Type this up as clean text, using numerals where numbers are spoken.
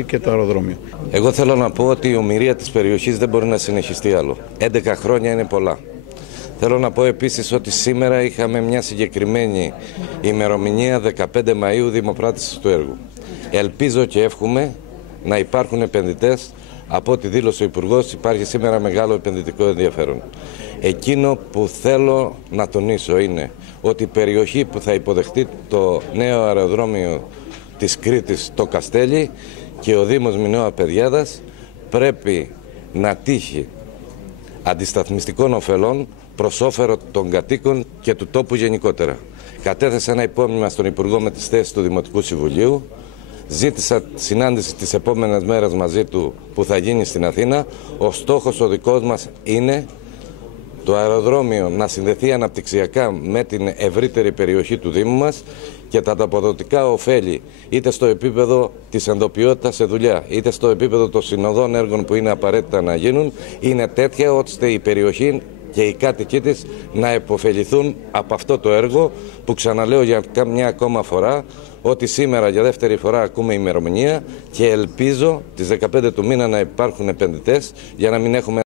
και το αεροδρόμιο. Εγώ θέλω να πω ότι η ομηρία της περιοχής δεν μπορεί να συνεχιστεί άλλο. 11 χρόνια είναι πολλά. Θέλω να πω επίσης ότι σήμερα είχαμε μια συγκεκριμένη ημερομηνία 15 Μαΐου δημοπράτησης του έργου. Ελπίζω και εύχομαι να υπάρχουν επενδυτές. Από ό,τι δήλωσε ο Υπουργός, υπάρχει σήμερα μεγάλο επενδυτικό ενδιαφέρον. Εκείνο που θέλω να τονίσω είναι ότι η περιοχή που θα υποδεχτεί το νέο αεροδρόμιο της Κρήτης, το Καστέλι, και ο Δήμος Μινώα Παιδιάδας πρέπει να τύχει αντισταθμιστικών ωφελών προς όφελο των κατοίκων και του τόπου γενικότερα. Κατέθεσα ένα υπόμνημα στον Υπουργό με τις θέσεις του Δημοτικού Συμβουλίου. Ζήτησα συνάντηση τις επόμενες μέρες μαζί του που θα γίνει στην Αθήνα. Ο στόχος ο δικός μας είναι το αεροδρόμιο να συνδεθεί αναπτυξιακά με την ευρύτερη περιοχή του Δήμου μας και τα αποδοτικά ωφέλη είτε στο επίπεδο της εντοπιότητας σε δουλειά είτε στο επίπεδο των συνοδών έργων που είναι απαραίτητα να γίνουν είναι τέτοια ώστε η περιοχή και οι κάτοικοι της να επωφεληθούν από αυτό το έργο που ξαναλέω για μια ακόμα φορά ότι σήμερα για δεύτερη φορά ακούμε ημερομηνία και ελπίζω τις 15 του μήνα να υπάρχουν επενδυτές για να μην έχουμε